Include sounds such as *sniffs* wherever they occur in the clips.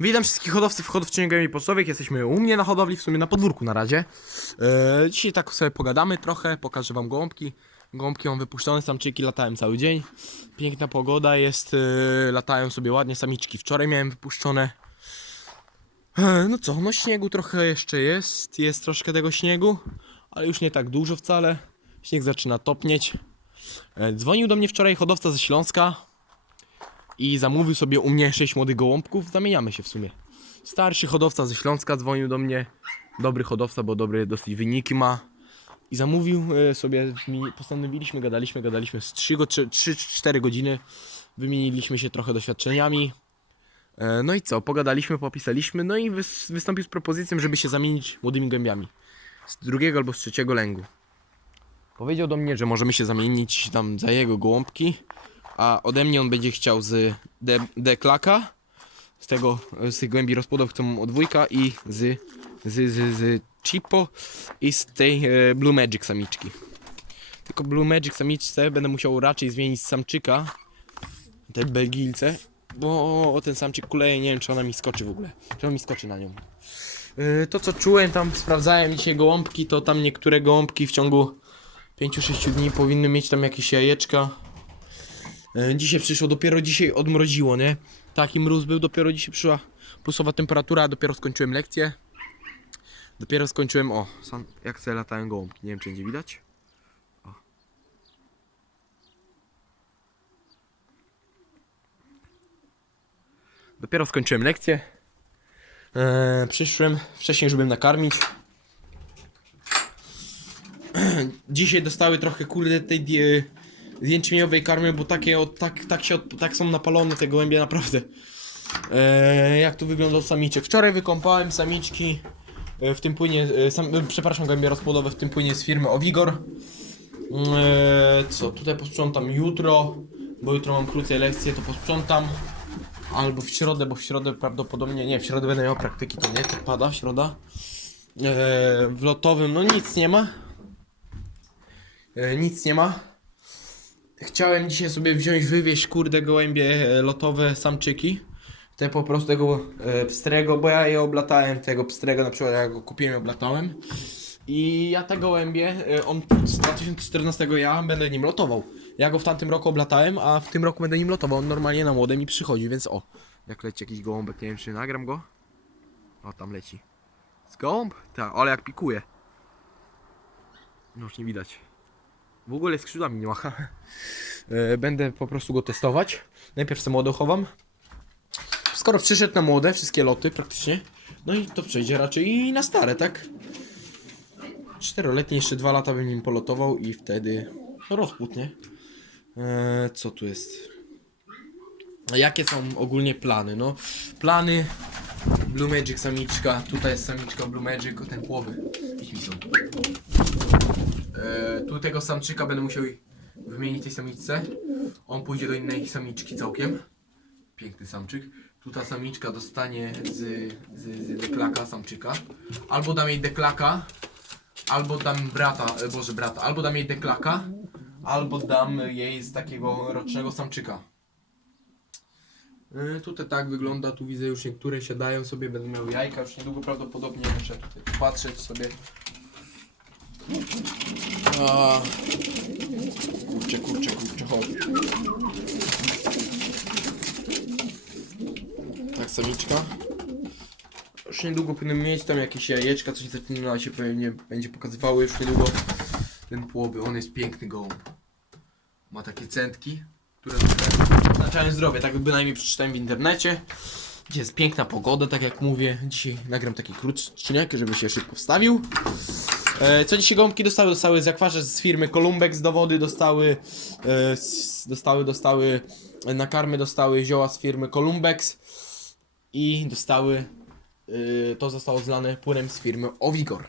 Witam wszystkich hodowców hodowczyni gołębi pocztowych. Jesteśmy u mnie na hodowli, w sumie na podwórku na razie. Eee, dzisiaj tak sobie pogadamy trochę, pokażę wam gołąbki. Gołąbki mam wypuszczone, samczyki latają cały dzień. Piękna pogoda jest, eee, latają sobie ładnie samiczki. Wczoraj miałem wypuszczone. Eee, no co, no śniegu trochę jeszcze jest, jest troszkę tego śniegu, ale już nie tak dużo wcale. Śnieg zaczyna topnieć. Dzwonił do mnie wczoraj hodowca ze Śląska i zamówił sobie u mnie 6 młodych gołąbków, zamieniamy się w sumie. Starszy hodowca ze Śląska dzwonił do mnie, dobry hodowca, bo dobre dosyć wyniki ma i zamówił e, sobie, postanowiliśmy, gadaliśmy, gadaliśmy z 3-4 godziny, wymieniliśmy się trochę doświadczeniami. E, No i co, pogadaliśmy, popisaliśmy, no i wys- wystąpił z propozycją, żeby się zamienić młodymi gębiami. Z drugiego albo z trzeciego lęgu. Powiedział do mnie, że możemy się zamienić tam za jego gołąbki, a ode mnie on będzie chciał z deklaka, z tego, z tych głębi rozpłodowych, co mam od dwójka i z, z, z, z Chipo i z tej e, Blue Magic samiczki. Tylko Blue Magic samiczce będę musiał raczej zmienić samczyka, tej Belgijce, bo ten samczyk kuleje, nie wiem czy ona mi skoczy w ogóle, czy on mi skoczy na nią. E, To co czułem tam, sprawdzałem dzisiaj gołąbki, to tam niektóre gołąbki w ciągu 5-6 dni powinny mieć tam jakieś jajeczka. E, Dzisiaj przyszło, dopiero dzisiaj odmroziło, nie? Taki mróz był, dopiero dzisiaj przyszła plusowa temperatura, dopiero skończyłem lekcję. Dopiero skończyłem, o, sam, jak sobie latają gołąbki, nie wiem czy będzie widać. O. Dopiero skończyłem lekcję. E, przyszłem wcześniej, żeby nakarmić. *clears throat* Dzisiaj dostały trochę kurde tej jęczmieniowej karmy, bo takie tak, tak, się od, tak są napalone te gołębie naprawdę. Eee, jak tu wyglądał samiczek? Wczoraj wykąpałem samiczki e, w tym płynie, e, sam, e, przepraszam, gołębie rozpłodowe w tym płynie z firmy Ovigor. Eee, co, tutaj posprzątam jutro, bo jutro mam krócej lekcję, to posprzątam. Albo w środę, bo w środę prawdopodobnie, nie, w środę będę miał praktyki, to nie, to pada, środa. Eee, w lotowym, no nic nie ma. E, nic nie ma. Chciałem dzisiaj sobie wziąć, wywieźć kurde gołębie e, lotowe samczyki. Te po prostu tego e, pstrego, bo ja je oblatałem, tego pstrego na przykład ja go kupiłem oblatałem. I ja te gołębie, e, on z 2014 ja będę nim lotował. Ja go w tamtym roku oblatałem, a w tym roku będę nim lotował. On normalnie na młode mi przychodzi, więc o. Jak leci jakiś gołąbek, nie wiem czy nagram go. O, tam leci. Z gołąb? Tak, ale jak pikuje. No już nie widać. W ogóle skrzydłami nie macha. E, Będę po prostu go testować. Najpierw se młode chowam. Skoro przyszedł na młode, wszystkie loty praktycznie, no i to przejdzie raczej i na stare, tak? Czteroletnie, jeszcze dwa lata bym nim polotował i wtedy no, rozpód, nie? E, co tu jest? Jakie są ogólnie plany? No, plany Blue Magic samiczka, tutaj jest samiczka Blue Magic, ten płowy. Idź mi stąd. E, tu tego samczyka będę musiał wymienić tej samiczce. On pójdzie do innej samiczki całkiem. Piękny samczyk. Tu ta samiczka dostanie z, z, z deklaka samczyka. Albo dam jej deklaka, albo dam brata, e, boże brata, albo dam jej deklaka, albo dam jej z takiego rocznego samczyka. E, Tutaj tak wygląda, tu widzę już niektóre siadają sobie, będą miały jajka, już niedługo prawdopodobnie muszę tutaj patrzeć sobie. A... Kurczę, kurczę, kurczę, chodź. Tak, samiczka. Już niedługo powinien mieć tam jakieś jajeczka, coś zaczyna się pewnie będzie pokazywało już niedługo ten płowy. On jest piękny gołąb. Ma takie centki, które oznaczają zdrowie, tak bynajmniej przeczytałem w internecie. Dzisiaj jest piękna pogoda, tak jak mówię. Dzisiaj nagram taki krótszy odcinek, żeby się szybko wstawił. E, Co dzisiaj gąbki dostały? Dostały zakwarze z firmy Columbex do wody, dostały, e, dostały, dostały e, na karmy, dostały zioła z firmy Columbex i dostały, to zostało zlane płynem z firmy Ovigor.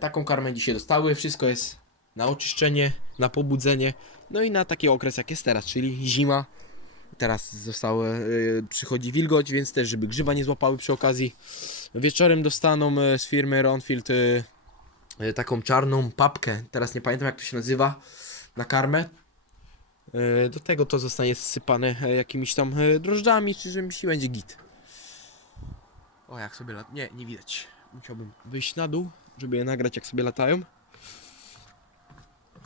Taką karmę dzisiaj dostały, wszystko jest na oczyszczenie, na pobudzenie, no i na taki okres jak jest teraz, czyli zima. Teraz zostało, przychodzi wilgoć, więc też, żeby grzyba nie złapały przy okazji. Wieczorem dostaną z firmy Ronfield taką czarną papkę, teraz nie pamiętam jak to się nazywa, na karmę. E, Do tego to zostanie zsypane e, jakimiś tam e, drożdżami, czy czymś i będzie git. O, jak sobie lat... Nie, nie widać. Musiałbym wyjść na dół, żeby je nagrać, jak sobie latają.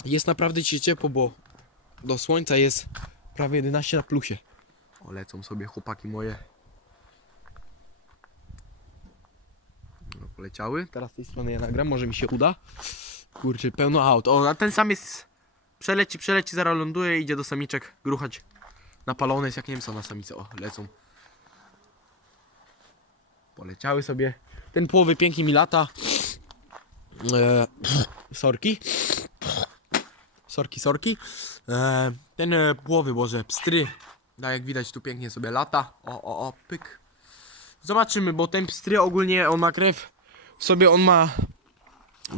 Jest naprawdę ci ciepło, bo do słońca jest prawie 11 na plusie. O, lecą sobie chłopaki moje. Poleciały. Teraz z tej strony ja nagram, może mi się uda. Kurczę, pełno aut. O, a ten sam jest... Przeleci, przeleci, zaraz ląduje i idzie do samiczek gruchać. Napalony jest jak nie wiem co na samice. O, lecą. Poleciały sobie. Ten połowy pięknie mi lata. E, *sniffs* sorki. Sorki, sorki. E, ten e, połowy, boże, pstry. No jak widać tu pięknie sobie lata. O, o, o, pyk. Zobaczymy, bo ten pstry ogólnie on ma krew. W sobie on ma.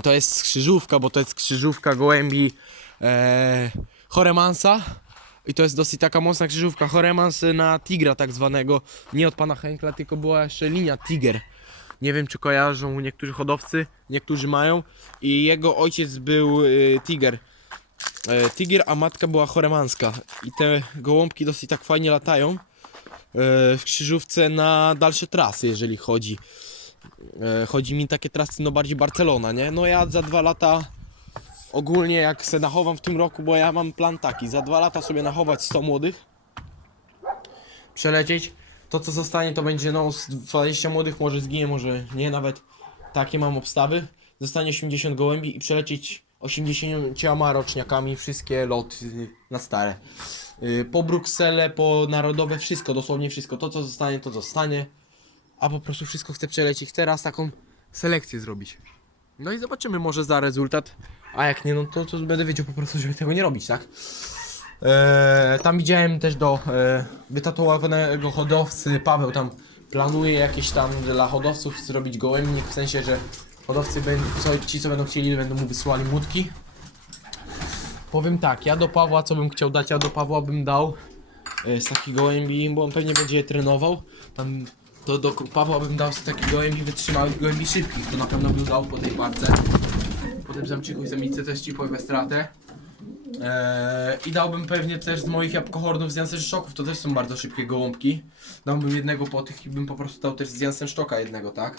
To jest krzyżówka, bo to jest krzyżówka gołębi e, Choremansa. I to jest dosyć taka mocna krzyżówka. Choremans na Tigra tak zwanego. Nie od pana Henkla, tylko była jeszcze linia Tiger. Nie wiem czy kojarzą niektórzy hodowcy, niektórzy mają. I jego ojciec był y, Tiger. E, Tiger, a matka była choremanska. I te gołąbki dosyć tak fajnie latają e, w krzyżówce na dalsze trasy, jeżeli chodzi. E, chodzi mi takie trasy, no bardziej Barcelona, nie? No ja za dwa lata ogólnie jak se nachowam w tym roku, bo ja mam plan taki, za dwa lata sobie nachować 100 młodych, przelecieć, to co zostanie to będzie no z 20 młodych, może zginie, może nie, nawet takie mam obstawy, zostanie 80 gołębi i przelecieć 80 roczniakami wszystkie loty na stare. Y, Po Bruksele, po narodowe, wszystko, dosłownie wszystko, to co zostanie, to zostanie, a po prostu wszystko chcę przelecieć, chcę raz taką selekcję zrobić. No i zobaczymy może za rezultat. A jak nie, no to, to będę wiedział po prostu, żeby tego nie robić, tak? Eee, tam widziałem też do e, wytatuowanego hodowcy Paweł tam planuje jakieś tam dla hodowców zrobić gołębnik, w sensie, że hodowcy będą, ci co będą chcieli będą mu wysyłali mutki. Powiem tak, ja do Pawła co bym chciał dać, ja do Pawła bym dał e, z takich gołębi, bo on pewnie będzie je trenował. Tam to do Pawła bym dał z takich gołębi wytrzymałych, gołębi szybkich, to na pewno bym dał po tej parce. Potem zamczyku i samicy też ci we stratę. Eee, I dałbym pewnie też z moich jabłkohornów z Jansensztoków, to też są bardzo szybkie gołąbki. Dałbym jednego po tych i bym po prostu dał też z Jansensztoka jednego, tak?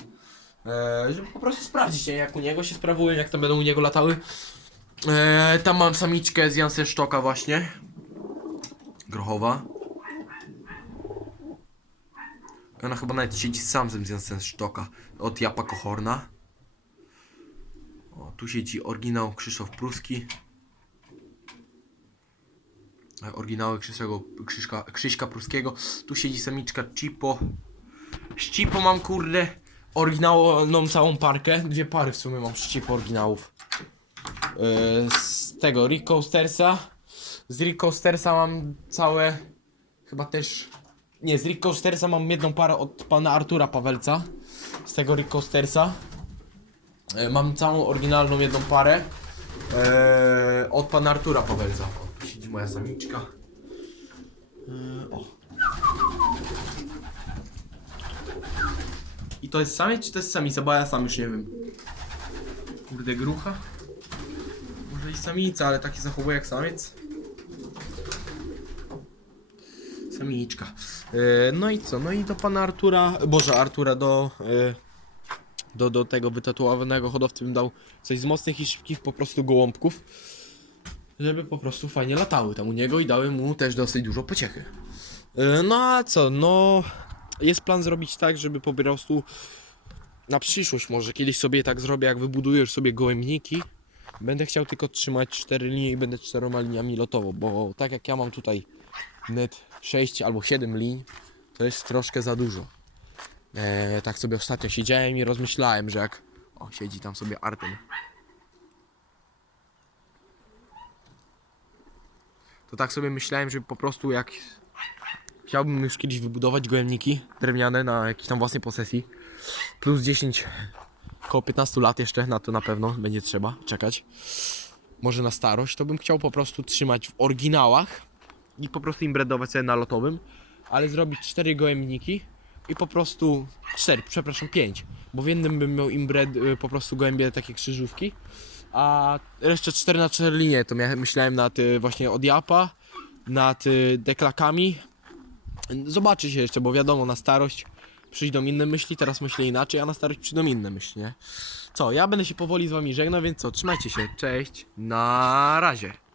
Eee, żeby po prostu sprawdzić, jak u niego się sprawują, jak tam będą u niego latały. Eee, tam mam samiczkę z Jansensztoka właśnie. Grochowa. Ona chyba nawet siedzi samcem z Jansensztoka od Japa Kohorna. O, tu siedzi oryginał Krzysztof Pruski. E, Oryginały Krzyszego, Krzyśka, Pruskiego. Tu siedzi samiczka Cipo. Z Cipo mam kurde oryginalną całą parkę. Dwie pary w sumie mam z Cipo oryginałów. E, z tego Rick Coastersa. Z Rick Coastersa mam całe chyba też nie, z Rick Coastersa mam jedną parę od pana Artura Pawelca. Z tego Rick Coastersa. E, Mam całą oryginalną jedną parę. E, od pana Artura Pawelca. O, siedzi moja samiczka. E, o. I to jest samiec czy to jest samica? Bo ja sam już nie wiem. Kurde grucha. Może i samica, ale taki zachowuje jak samiec. Samiczka. E, no i co? No i do pana Artura, boże Artura, do, e, do, do tego wytatuowanego hodowcy bym dał coś z mocnych i szybkich po prostu gołąbków, żeby po prostu fajnie latały tam u niego i dały mu też dosyć dużo pociechy. E, no a co? No jest plan zrobić tak, żeby po prostu na przyszłość może kiedyś sobie tak zrobię, jak wybudujesz sobie gołębniki, będę chciał tylko trzymać cztery linie i będę czteroma liniami lotowo, bo tak jak ja mam tutaj net 6 albo 7 linii, to jest troszkę za dużo. Eee, tak sobie ostatnio siedziałem i rozmyślałem, że jak... O, siedzi tam sobie Artem. To tak sobie myślałem, że po prostu jak... Chciałbym już kiedyś wybudować gołębniki drewniane na jakiejś tam własnej posesji. Plus 10, około 15 lat jeszcze, na to na pewno będzie trzeba czekać. Może na starość, to bym chciał po prostu trzymać w oryginałach i po prostu imbredować sobie na lotowym, ale zrobić cztery gołębniki i po prostu cztery, przepraszam, pięć, bo w jednym bym miał imbred, y, po prostu gołębie takie krzyżówki, a jeszcze 4 na 4 linie, to miałem, myślałem nad y, właśnie od Japa, nad y, deklakami. Zobaczy się jeszcze, bo wiadomo, na starość przyjdą inne myśli, teraz myślę inaczej, a na starość przyjdą inne myśli, nie? Co, ja będę się powoli z wami żegnał, więc co, trzymajcie się, cześć, na razie.